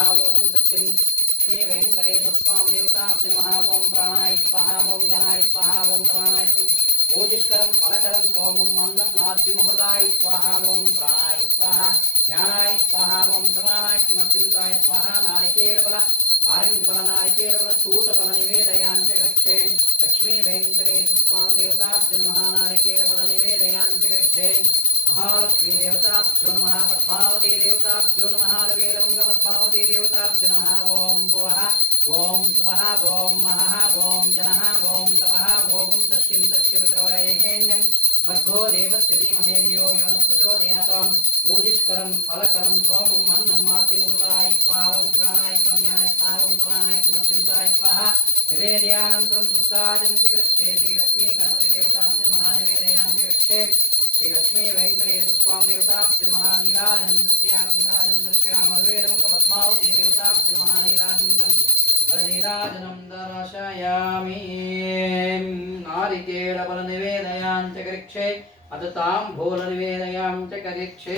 ओम सत्यं श्री वेंकटेश्वर स्वामी देवताभ्य नमः। ओम प्राणाय स्वाहा, ओम ज्ञानाय स्वाहा, ओम समानाय स्वाहा, ओजिष्करं फलकरं सोमं अन्नं आद्यमृताय स्वाहा। ओम प्राणाय स्वाहा, ज्ञानाय स्वाहा, ओम समानाय समर्जिताय स्वाहा। नारिकेलफल आरण्यफल नारिकेलफल सूतफल निवेदयाञ्च कक्षे। लक्ष्मी वेंकटेश्वर स्वामी देवताभ्य नमः। नारिकेलफल निवेदयाञ्च कक्षे। महालक्ष्मी देवताभ्यो नमः। पद्मावती देवताभ्यो नमः। लवेलवंग पद्मावती देवताभ्यो नमः। ओम भुवः, ओम सुवः, ओम महः, ओम जनः, ओम तपः, ओम सत्यं सत्यवत्रवरेण्यं भर्गो देवस्य धीमहि धियो यो न प्रचोदयात्। पूजिष्करं फलकरं सोमं अन्नं आद्यमृताय स्वाहा। ओम प्राणाय स्वाहा, स्वाहा, ओम भवानाय समर्पिताय स्वाहा। निवेदयानन्तरं शुद्धाजन्ति कृक्षे। श्रीलक्ष्मी गणपति देवताभ्यो नमः। निवेदयान्ति कृक्षे। श्री लक्ष्मी वेंकटेश्वर स्वामी देवताभ्यो नमः। नीराजनं दृश्यामि वेलवंग पद्मावती देवताभ्यो नमः। नीराजनं दर्शयामि। नारिकेलफल निवेदयाञ्च करिष्ये। अथ ताम्बूल निवेदयाञ्च करिष्ये।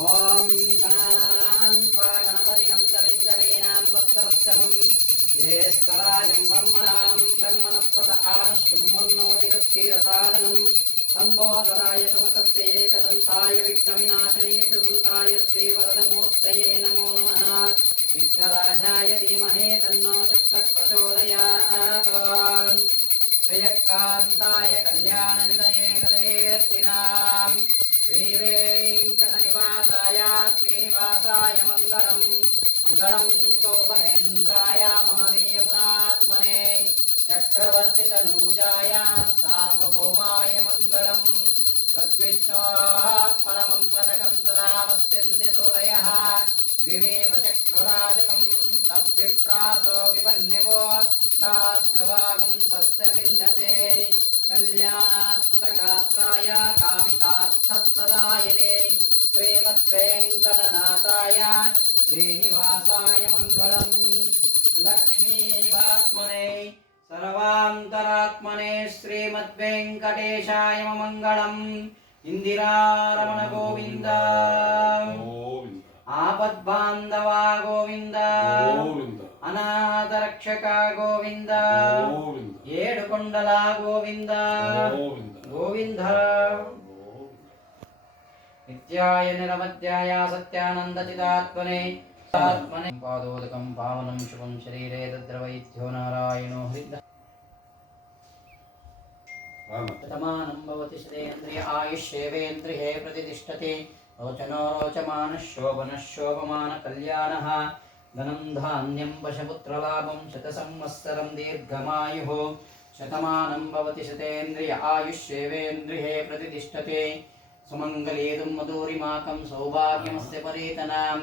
ओम गणान्त्वा गणपतिं कविं कवीनां स्वस्तवस्तमं ज्येष्ठराजं ब्रह्मणस्पत आनश्वन्नोदिगस्थिरसादनं सम्बोधराय समकस्य एकदन्ताय विघ्नविनाशने चतुर्ताय श्रीवरदमूर्तये नमो नमः। विघ्नराजाय धीमहि तन्नो चक्रः प्रचोदयात्। श्रियकान्ताय कल्याणनिधये नरेर्तिनाम् श्रीवेंकटनिवासाय श्रीनिवासाय मंगलम। मंगलम कौसलेन्द्राय महनीयगुणात्मने चक्रवर्तितनूजाय सार्वभौमाय मंगलम। तद्विष्णोः परमं पदकं तदा पश्यन्ति सूरयः। विवेव चक्रुराजकं तद्विप्रासो विपन्यवो शास्त्रवागं तस्य विन्दते। कल्याणात्पुतगात्राय कामिकार्थप्रदायिने श्रीमद्वेङ्कटनाथाय श्रीनिवासाय मङ्गलम्। लक्ष्मीवात्मने सर्वान्तरात्मने श्रीमद्वेङ्कटेशाय मङ्गलम्। इंदिरारमण गोविंद, आपद्बान्धवा गोविंद, अनाथरक्षक गोविंद, ఏడుకొండల గోవింద గోవింద। నిత్యాయ నిరవధ్యాయ సత్యానందచిదాత్మనే ఆత్మనే పాదోదకం పావనం శుభం శరీరే తద్రవైద్యో నారాయణో హృద శతమానం భవతి శతేంద్రియ ఆయుష్యేవేంద్రియే ప్రతిష్టతే। రోచనో రోచమానః శోభనః శోభమాన కళ్యాణః। धनं धान्यं वशपुत्रलाभं शतसंवत्सरं दीर्घमायुः। शतमानं भवति शतेन्द्रिय आयुष्येवेन्द्रिये प्रतिष्ठते। सुमङ्गलेतुं मधुरिमाकं सौभाग्यमस्य परेतनाम्।